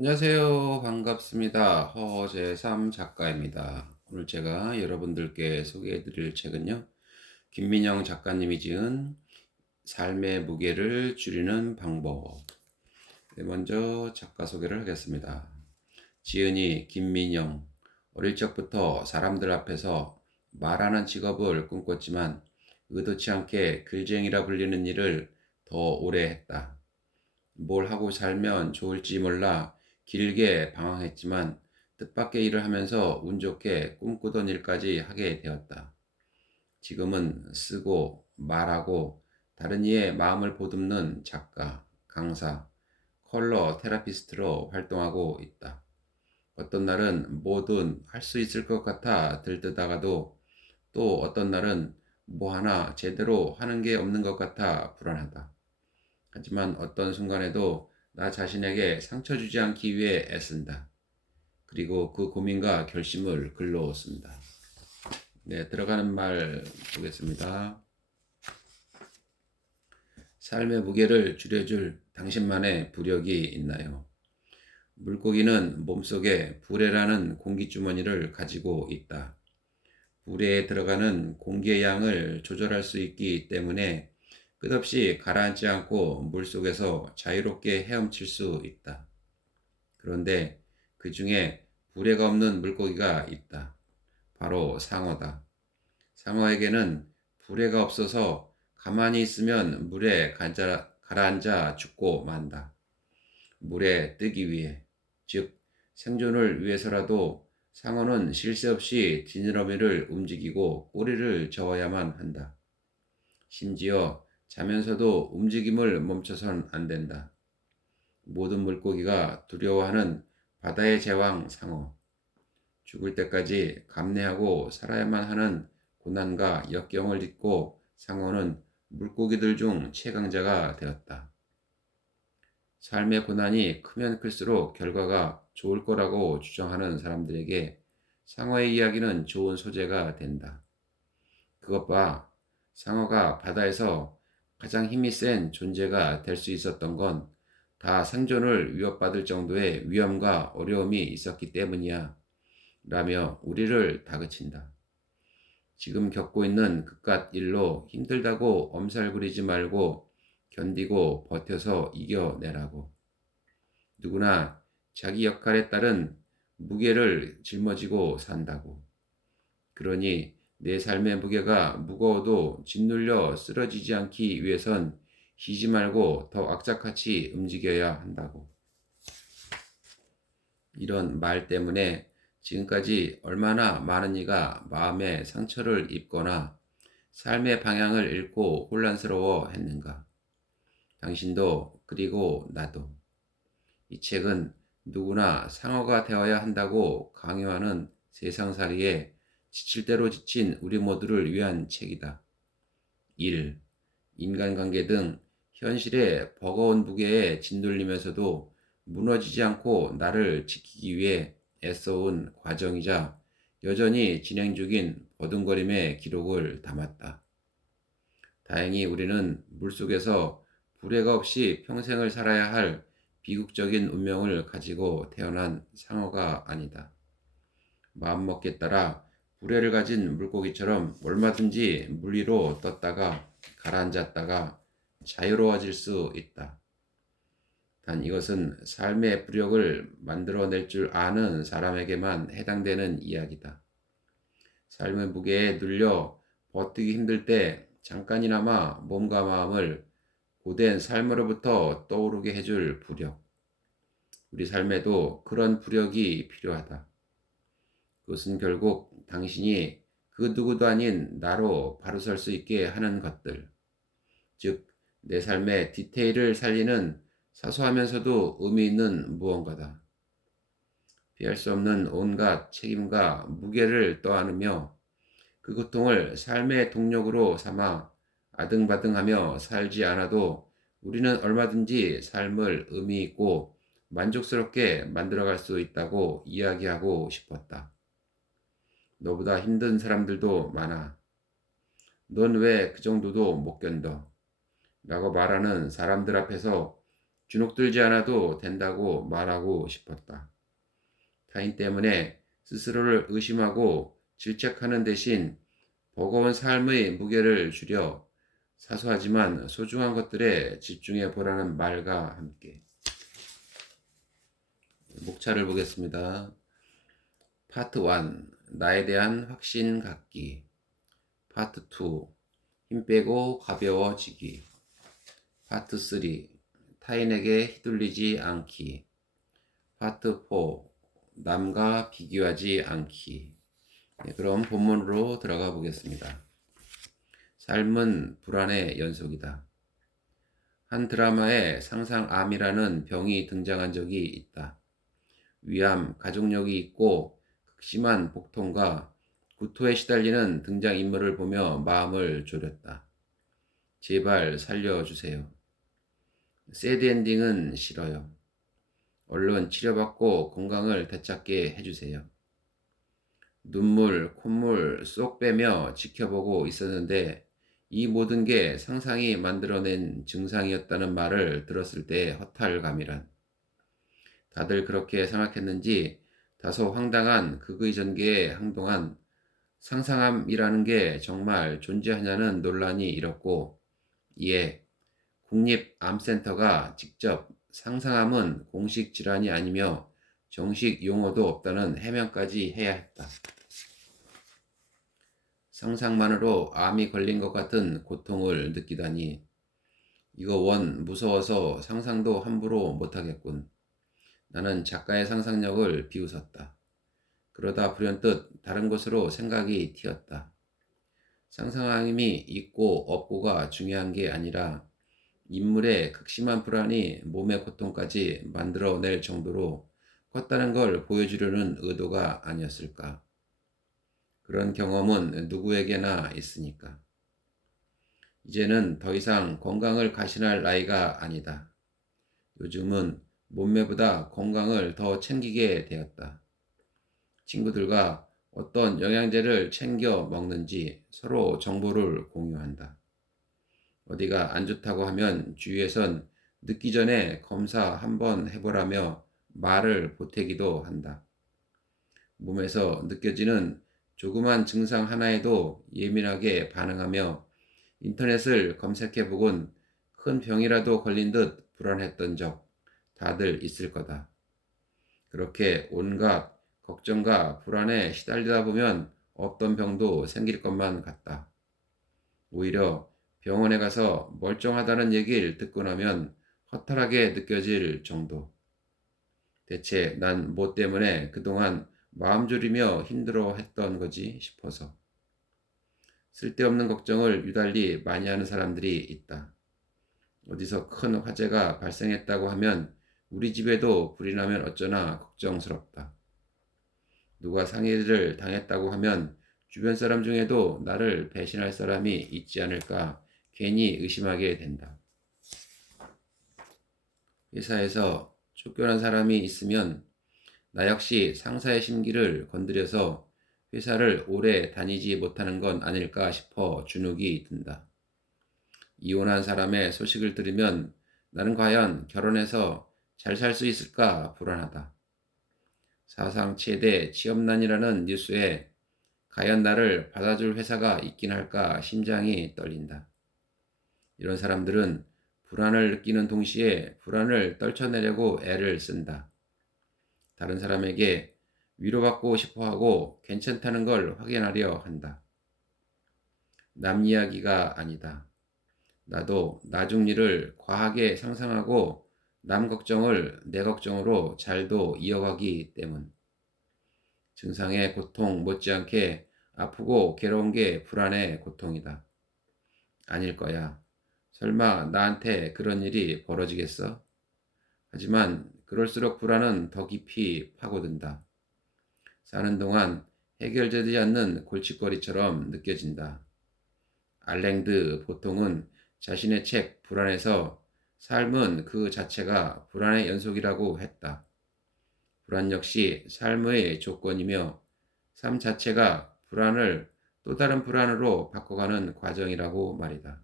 안녕하세요. 반갑습니다. 허재삼 작가입니다. 오늘 제가 여러분들께 소개해 드릴 책은요. 김민영 작가님이 지은 삶의 무게를 줄이는 방법. 네, 먼저 작가 소개를 하겠습니다. 지은이 김민영. 어릴 적부터 사람들 앞에서 말하는 직업을 꿈꿨지만 의도치 않게 글쟁이라 불리는 일을 더 오래 했다. 뭘 하고 살면 좋을지 몰라 길게 방황했지만 뜻밖의 일을 하면서 운 좋게 꿈꾸던 일까지 하게 되었다. 지금은 쓰고 말하고 다른 이의 마음을 보듬는 작가, 강사, 컬러 테라피스트로 활동하고 있다. 어떤 날은 뭐든 할 수 있을 것 같아 들뜨다가도 또 어떤 날은 뭐 하나 제대로 하는 게 없는 것 같아 불안하다. 하지만 어떤 순간에도 나 자신에게 상처 주지 않기 위해 애쓴다. 그리고 그 고민과 결심을 글로 쓴다. 네, 들어가는 말 보겠습니다. 삶의 무게를 줄여줄 당신만의 부력이 있나요? 물고기는 몸속에 불에라는 공기주머니를 가지고 있다. 불에 들어가는 공기의 양을 조절할 수 있기 때문에 끝없이 가라앉지 않고 물속에서 자유롭게 헤엄칠 수 있다. 그런데 그 중에 부래가 없는 물고기가 있다. 바로 상어다. 상어에게는 부래가 없어서 가만히 있으면 물에 가라앉아 죽고 만다. 물에 뜨기 위해, 즉 생존을 위해서라도 상어는 쉴 새 없이 지느러미를 움직이고 꼬리를 저어야만 한다. 심지어 자면서도 움직임을 멈춰선 안 된다. 모든 물고기가 두려워하는 바다의 제왕 상어. 죽을 때까지 감내하고 살아야만 하는 고난과 역경을 딛고 상어는 물고기들 중 최강자가 되었다. 삶의 고난이 크면 클수록 결과가 좋을 거라고 주장하는 사람들에게 상어의 이야기는 좋은 소재가 된다. 그것 봐. 상어가 바다에서 가장 힘이 센 존재가 될 수 있었던 건 다 생존을 위협받을 정도의 위험과 어려움이 있었기 때문이야. 라며 우리를 다그친다. 지금 겪고 있는 그깟 일로 힘들다고 엄살 부리지 말고 견디고 버텨서 이겨내라고. 누구나 자기 역할에 따른 무게를 짊어지고 산다고. 그러니 내 삶의 무게가 무거워도 짓눌려 쓰러지지 않기 위해선 쉬지 말고 더 악착같이 움직여야 한다고. 이런 말 때문에 지금까지 얼마나 많은 이가 마음에 상처를 입거나 삶의 방향을 잃고 혼란스러워 했는가. 당신도 그리고 나도. 이 책은 누구나 상어가 되어야 한다고 강요하는 세상살이에 지칠 대로 지친 우리 모두를 위한 책이다. 일, 인간관계 등 현실의 버거운 무게에 짓눌리면서도 무너지지 않고 나를 지키기 위해 애써온 과정이자 여전히 진행 중인 버둥거림의 기록을 담았다. 다행히 우리는 물속에서 불해가 없이 평생을 살아야 할 비극적인 운명을 가지고 태어난 상어가 아니다. 마음먹기에 따라 불해를 가진 물고기처럼 얼마든지 물 위로 떴다가 가라앉았다가 자유로워질 수 있다. 단 이것은 삶의 부력을 만들어낼 줄 아는 사람에게만 해당되는 이야기다. 삶의 무게에 눌려 버티기 힘들 때 잠깐이나마 몸과 마음을 고된 삶으로부터 떠오르게 해줄 부력. 우리 삶에도 그런 부력이 필요하다. 그것은 결국 당신이 그 누구도 아닌 나로 바로 설 수 있게 하는 것들. 즉, 내 삶의 디테일을 살리는 사소하면서도 의미 있는 무언가다. 피할 수 없는 온갖 책임과 무게를 떠안으며 그 고통을 삶의 동력으로 삼아 아등바등하며 살지 않아도 우리는 얼마든지 삶을 의미 있고 만족스럽게 만들어갈 수 있다고 이야기하고 싶었다. 너보다 힘든 사람들도 많아. 넌 왜 그 정도도 못 견뎌? 라고 말하는 사람들 앞에서 주눅들지 않아도 된다고 말하고 싶었다. 타인 때문에 스스로를 의심하고 질책하는 대신 버거운 삶의 무게를 줄여 사소하지만 소중한 것들에 집중해 보라는 말과 함께 목차를 보겠습니다. 파트 1. 나에 대한 확신 갖기. 파트 2. 힘 빼고 가벼워지기. 파트 3. 타인에게 휘둘리지 않기. 파트 4. 남과 비교하지 않기. 네, 그럼 본문으로 들어가 보겠습니다. 삶은 불안의 연속이다. 한 드라마에 상상암이라는 병이 등장한 적이 있다. 위암, 가족력이 있고 극심한 복통과 구토에 시달리는 등장인물을 보며 마음을 졸였다. 제발 살려주세요. 새드엔딩은 싫어요. 얼른 치료받고 건강을 되찾게 해주세요. 눈물, 콧물 쏙 빼며 지켜보고 있었는데 이 모든 게 상상이 만들어낸 증상이었다는 말을 들었을 때 허탈감이란. 다들 그렇게 생각했는지 다소 황당한 극의 전개에 한동안 상상암이라는 게 정말 존재하냐는 논란이 일었고, 이에 국립암센터가 직접 상상암은 공식 질환이 아니며 정식 용어도 없다는 해명까지 해야 했다. 상상만으로 암이 걸린 것 같은 고통을 느끼다니, 이거 원 무서워서 상상도 함부로 못하겠군. 나는 작가의 상상력을 비웃었다. 그러다 불현듯 다른 곳으로 생각이 튀었다. 상상함이 있고 없고가 중요한 게 아니라 인물의 극심한 불안이 몸의 고통까지 만들어낼 정도로 컸다는 걸 보여주려는 의도가 아니었을까. 그런 경험은 누구에게나 있으니까. 이제는 더 이상 건강을 가신할 나이가 아니다. 요즘은 몸매보다 건강을 더 챙기게 되었다. 친구들과 어떤 영양제를 챙겨 먹는지 서로 정보를 공유한다. 어디가 안 좋다고 하면 주위에선 늦기 전에 검사 한번 해보라며 말을 보태기도 한다. 몸에서 느껴지는 조그만 증상 하나에도 예민하게 반응하며 인터넷을 검색해보곤 큰 병이라도 걸린 듯 불안했던 적 다들 있을 거다. 그렇게 온갖 걱정과 불안에 시달리다 보면 없던 병도 생길 것만 같다. 오히려 병원에 가서 멀쩡하다는 얘기를 듣고 나면 허탈하게 느껴질 정도. 대체 난 뭐 때문에 그동안 마음 졸이며 힘들어 했던 거지 싶어서. 쓸데없는 걱정을 유달리 많이 하는 사람들이 있다. 어디서 큰 화재가 발생했다고 하면 우리 집에도 불이 나면 어쩌나 걱정스럽다. 누가 상해를 당했다고 하면 주변 사람 중에도 나를 배신할 사람이 있지 않을까 괜히 의심하게 된다. 회사에서 쫓겨난 사람이 있으면 나 역시 상사의 심기를 건드려서 회사를 오래 다니지 못하는 건 아닐까 싶어 주눅이 든다. 이혼한 사람의 소식을 들으면 나는 과연 결혼해서 잘 살 수 있을까 불안하다. 사상 최대 취업난이라는 뉴스에 과연 나를 받아줄 회사가 있긴 할까 심장이 떨린다. 이런 사람들은 불안을 느끼는 동시에 불안을 떨쳐내려고 애를 쓴다. 다른 사람에게 위로받고 싶어하고 괜찮다는 걸 확인하려 한다. 남 이야기가 아니다. 나도 나중 일을 과하게 상상하고 남 걱정을 내 걱정으로 잘도 이어가기 때문. 증상의 고통 못지않게 아프고 괴로운 게 불안의 고통이다. 아닐 거야. 설마 나한테 그런 일이 벌어지겠어? 하지만 그럴수록 불안은 더 깊이 파고든다. 사는 동안 해결되지 않는 골칫거리처럼 느껴진다. 알랭드 보통은 자신의 책 불안에서 삶은 그 자체가 불안의 연속이라고 했다. 불안 역시 삶의 조건이며 삶 자체가 불안을 또 다른 불안으로 바꿔가는 과정이라고 말이다.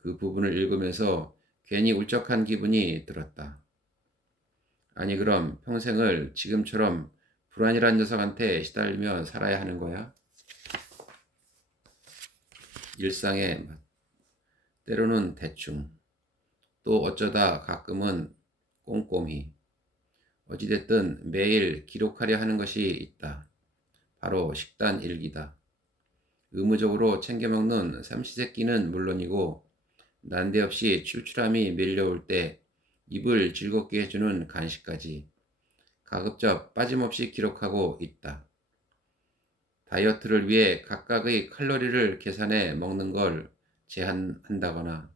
그 부분을 읽으면서 괜히 울적한 기분이 들었다. 아니 그럼 평생을 지금처럼 불안이란 녀석한테 시달리며 살아야 하는 거야? 일상의 맛, 때로는 대충, 또 어쩌다 가끔은 꼼꼼히, 어찌됐든 매일 기록하려 하는 것이 있다. 바로 식단 일기다. 의무적으로 챙겨 먹는 삼시세끼는 물론이고 난데없이 출출함이 밀려올 때 입을 즐겁게 해주는 간식까지 가급적 빠짐없이 기록하고 있다. 다이어트를 위해 각각의 칼로리를 계산해 먹는 걸 제한한다거나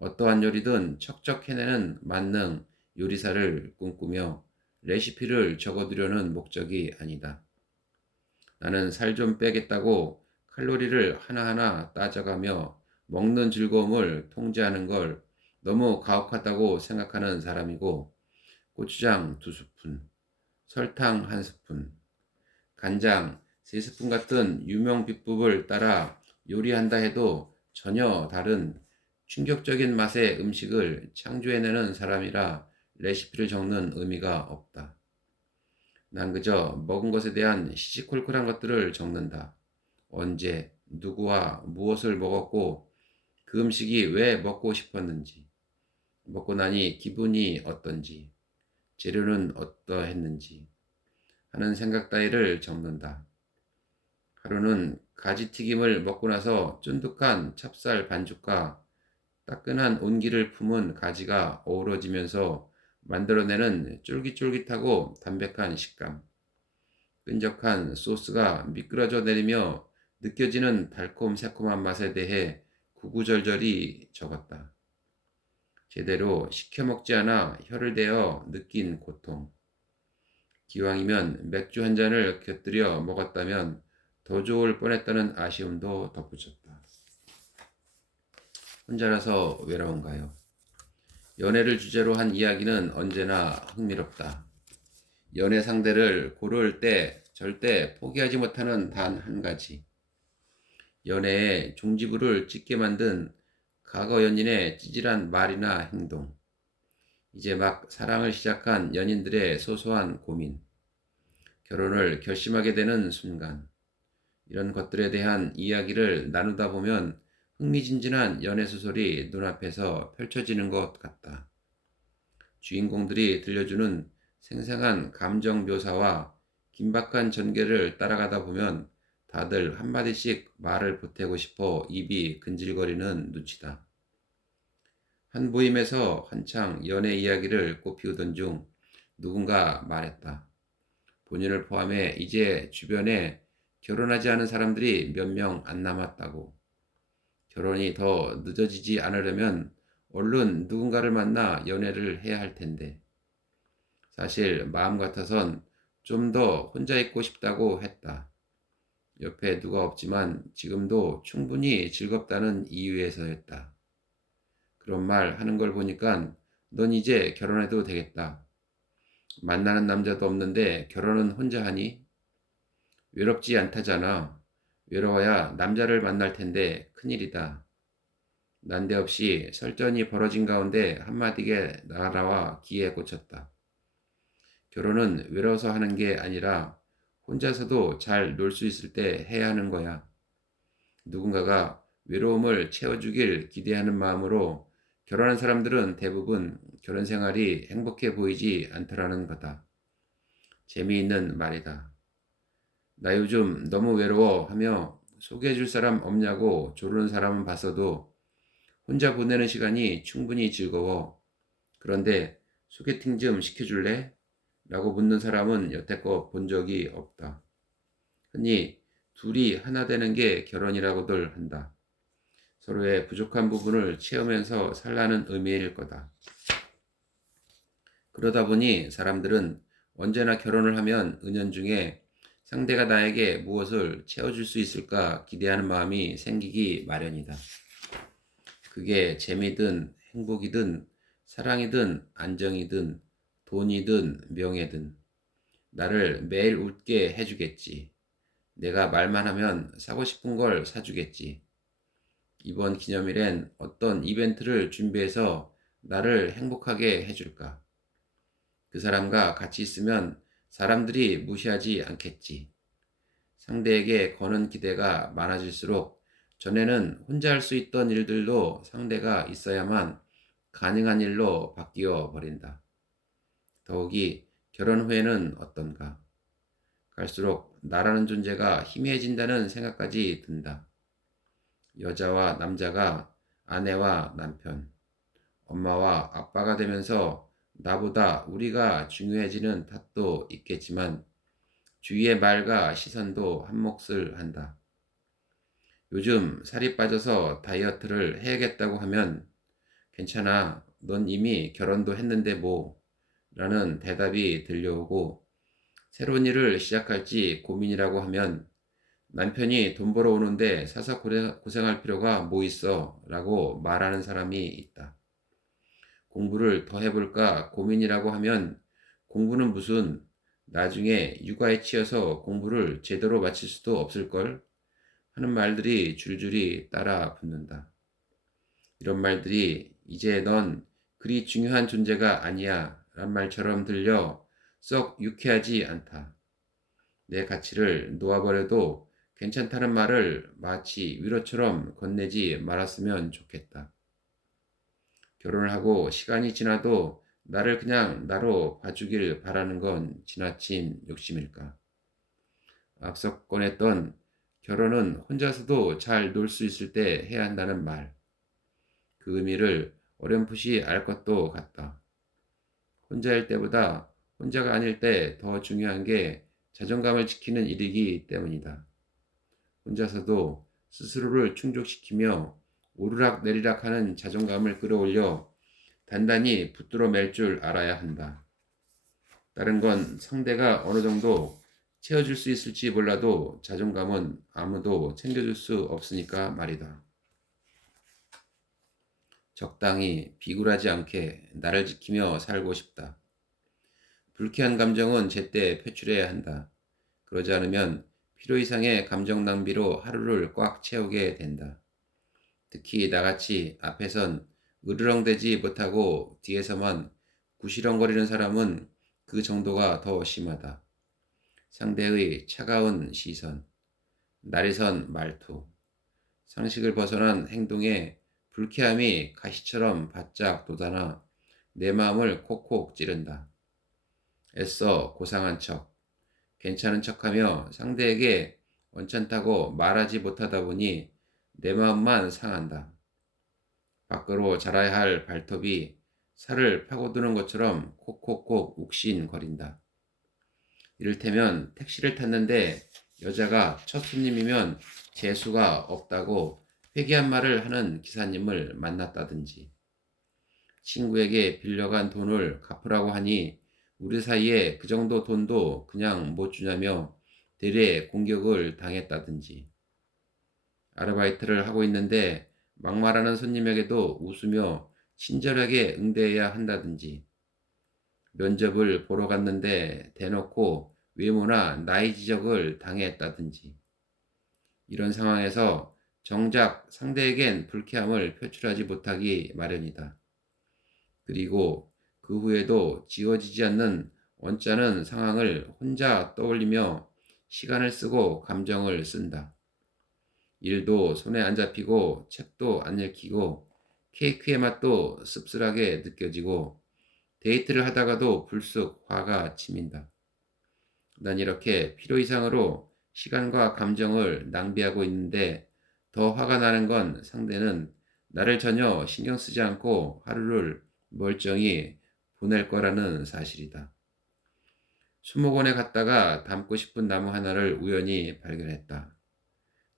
어떠한 요리든 척척 해내는 만능 요리사를 꿈꾸며 레시피를 적어두려는 목적이 아니다. 나는 살 좀 빼겠다고 칼로리를 하나하나 따져가며 먹는 즐거움을 통제하는 걸 너무 가혹하다고 생각하는 사람이고 고추장 2스푼, 설탕 1스푼, 간장 3스푼 같은 유명 비법을 따라 요리한다 해도 전혀 다른 충격적인 맛의 음식을 창조해내는 사람이라 레시피를 적는 의미가 없다. 난 그저 먹은 것에 대한 시시콜콜한 것들을 적는다. 언제, 누구와 무엇을 먹었고 그 음식이 왜 먹고 싶었는지, 먹고 나니 기분이 어떤지, 재료는 어떠했는지 하는 생각 따위를 적는다. 하루는 가지튀김을 먹고 나서 쫀득한 찹쌀 반죽과 따끈한 온기를 품은 가지가 어우러지면서 만들어내는 쫄깃쫄깃하고 담백한 식감. 끈적한 소스가 미끄러져 내리며 느껴지는 달콤 새콤한 맛에 대해 구구절절히 적었다. 제대로 식혀 먹지 않아 혀를 대어 느낀 고통. 기왕이면 맥주 한 잔을 곁들여 먹었다면 더 좋을 뻔했다는 아쉬움도 덧붙였다. 혼자라서 외로운가요? 연애를 주제로 한 이야기는 언제나 흥미롭다. 연애 상대를 고를 때 절대 포기하지 못하는 단 한 가지. 연애에 종지부를 찍게 만든 과거 연인의 찌질한 말이나 행동. 이제 막 사랑을 시작한 연인들의 소소한 고민. 결혼을 결심하게 되는 순간. 이런 것들에 대한 이야기를 나누다 보면 흥미진진한 연애소설이 눈앞에서 펼쳐지는 것 같다. 주인공들이 들려주는 생생한 감정 묘사와 긴박한 전개를 따라가다 보면 다들 한마디씩 말을 보태고 싶어 입이 근질거리는 눈치다. 한 모임에서 한창 연애 이야기를 꽃피우던 중 누군가 말했다. 본인을 포함해 이제 주변에 결혼하지 않은 사람들이 몇 명 안 남았다고. 결혼이 더 늦어지지 않으려면 얼른 누군가를 만나 연애를 해야 할 텐데. 사실 마음 같아선 좀 더 혼자 있고 싶다고 했다. 옆에 누가 없지만 지금도 충분히 즐겁다는 이유에서였다. 그런 말 하는 걸 보니까 넌 이제 결혼해도 되겠다. 만나는 남자도 없는데 결혼은 혼자 하니? 외롭지 않다잖아. 외로워야 남자를 만날 텐데 큰일이다. 난데없이 설전이 벌어진 가운데 한마디가 날아와 귀에 꽂혔다. 결혼은 외로워서 하는 게 아니라 혼자서도 잘 놀 수 있을 때 해야 하는 거야. 누군가가 외로움을 채워주길 기대하는 마음으로 결혼한 사람들은 대부분 결혼 생활이 행복해 보이지 않더라는 거다. 재미있는 말이다. 나 요즘 너무 외로워 하며 소개해줄 사람 없냐고 조르는 사람은 봤어도 혼자 보내는 시간이 충분히 즐거워. 그런데 소개팅 좀 시켜줄래? 라고 묻는 사람은 여태껏 본 적이 없다. 흔히 둘이 하나 되는 게 결혼이라고들 한다. 서로의 부족한 부분을 채우면서 살라는 의미일 거다. 그러다 보니 사람들은 언제나 결혼을 하면 은연중에 상대가 나에게 무엇을 채워줄 수 있을까 기대하는 마음이 생기기 마련이다. 그게 재미든 행복이든 사랑이든 안정이든 돈이든 명예든 나를 매일 웃게 해주겠지. 내가 말만 하면 사고 싶은 걸 사주겠지. 이번 기념일엔 어떤 이벤트를 준비해서 나를 행복하게 해줄까? 그 사람과 같이 있으면 사람들이 무시하지 않겠지. 상대에게 거는 기대가 많아질수록 전에는 혼자 할 수 있던 일들도 상대가 있어야만 가능한 일로 바뀌어 버린다. 더욱이 결혼 후에는 어떤가? 갈수록 나라는 존재가 희미해진다는 생각까지 든다. 여자와 남자가 아내와 남편, 엄마와 아빠가 되면서 나보다 우리가 중요해지는 탓도 있겠지만 주위의 말과 시선도 한몫을 한다. 요즘 살이 빠져서 다이어트를 해야겠다고 하면 괜찮아, 넌 이미 결혼도 했는데 뭐 라는 대답이 들려오고 새로운 일을 시작할지 고민이라고 하면 남편이 돈 벌어 오는데 사서 고생할 필요가 뭐 있어 라고 말하는 사람이 있다. 공부를 더 해볼까 고민이라고 하면 공부는 무슨 나중에 육아에 치여서 공부를 제대로 마칠 수도 없을걸 하는 말들이 줄줄이 따라 붙는다. 이런 말들이 이제 넌 그리 중요한 존재가 아니야 란 말처럼 들려 썩 유쾌하지 않다. 내 가치를 놓아버려도 괜찮다는 말을 마치 위로처럼 건네지 말았으면 좋겠다. 결혼을 하고 시간이 지나도 나를 그냥 나로 봐주길 바라는 건 지나친 욕심일까? 앞서 꺼냈던 결혼은 혼자서도 잘 놀 수 있을 때 해야 한다는 말. 그 의미를 어렴풋이 알 것도 같다. 혼자일 때보다 혼자가 아닐 때 더 중요한 게 자존감을 지키는 일이기 때문이다. 혼자서도 스스로를 충족시키며 오르락 내리락 하는 자존감을 끌어올려 단단히 붙들어 맬 줄 알아야 한다. 다른 건 상대가 어느 정도 채워줄 수 있을지 몰라도 자존감은 아무도 챙겨줄 수 없으니까 말이다. 적당히 비굴하지 않게 나를 지키며 살고 싶다. 불쾌한 감정은 제때 표출해야 한다. 그러지 않으면 필요 이상의 감정 낭비로 하루를 꽉 채우게 된다. 특히 나같이 앞에선 으르렁대지 못하고 뒤에서만 구시렁거리는 사람은 그 정도가 더 심하다. 상대의 차가운 시선, 날이 선 말투, 상식을 벗어난 행동에 불쾌함이 가시처럼 바짝 돋아나 내 마음을 콕콕 찌른다. 애써 고상한 척, 괜찮은 척하며 상대에게 언짢다고 말하지 못하다 보니 내 마음만 상한다. 밖으로 자라야 할 발톱이 살을 파고드는 것처럼 콕콕콕 욱신거린다. 이를테면 택시를 탔는데 여자가 첫 손님이면 재수가 없다고 회개한 말을 하는 기사님을 만났다든지 친구에게 빌려간 돈을 갚으라고 하니 우리 사이에 그 정도 돈도 그냥 못 주냐며 대래 공격을 당했다든지 아르바이트를 하고 있는데 막말하는 손님에게도 웃으며 친절하게 응대해야 한다든지 면접을 보러 갔는데 대놓고 외모나 나이 지적을 당했다든지 이런 상황에서 정작 상대에겐 불쾌함을 표출하지 못하기 마련이다. 그리고 그 후에도 지워지지 않는 언짢은 상황을 혼자 떠올리며 시간을 쓰고 감정을 쓴다. 일도 손에 안 잡히고 책도 안 읽히고 케이크의 맛도 씁쓸하게 느껴지고 데이트를 하다가도 불쑥 화가 치민다. 난 이렇게 필요 이상으로 시간과 감정을 낭비하고 있는데 더 화가 나는 건 상대는 나를 전혀 신경 쓰지 않고 하루를 멀쩡히 보낼 거라는 사실이다. 수목원에 갔다가 담고 싶은 나무 하나를 우연히 발견했다.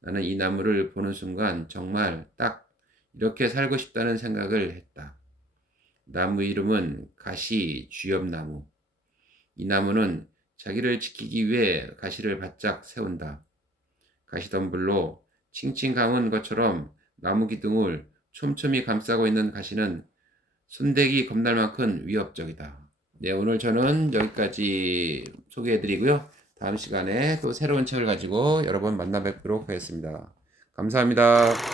나는 이 나무를 보는 순간 정말 딱 이렇게 살고 싶다는 생각을 했다. 나무 이름은 가시쥐엽나무. 이 나무는 자기를 지키기 위해 가시를 바짝 세운다. 가시덤불로 칭칭 감은 것처럼 나무 기둥을 촘촘히 감싸고 있는 가시는 손대기 겁날 만큼 위협적이다. 네, 오늘 저는 여기까지 소개해드리고요. 다음 시간에 또 새로운 책을 가지고 여러분 만나 뵙도록 하겠습니다. 감사합니다.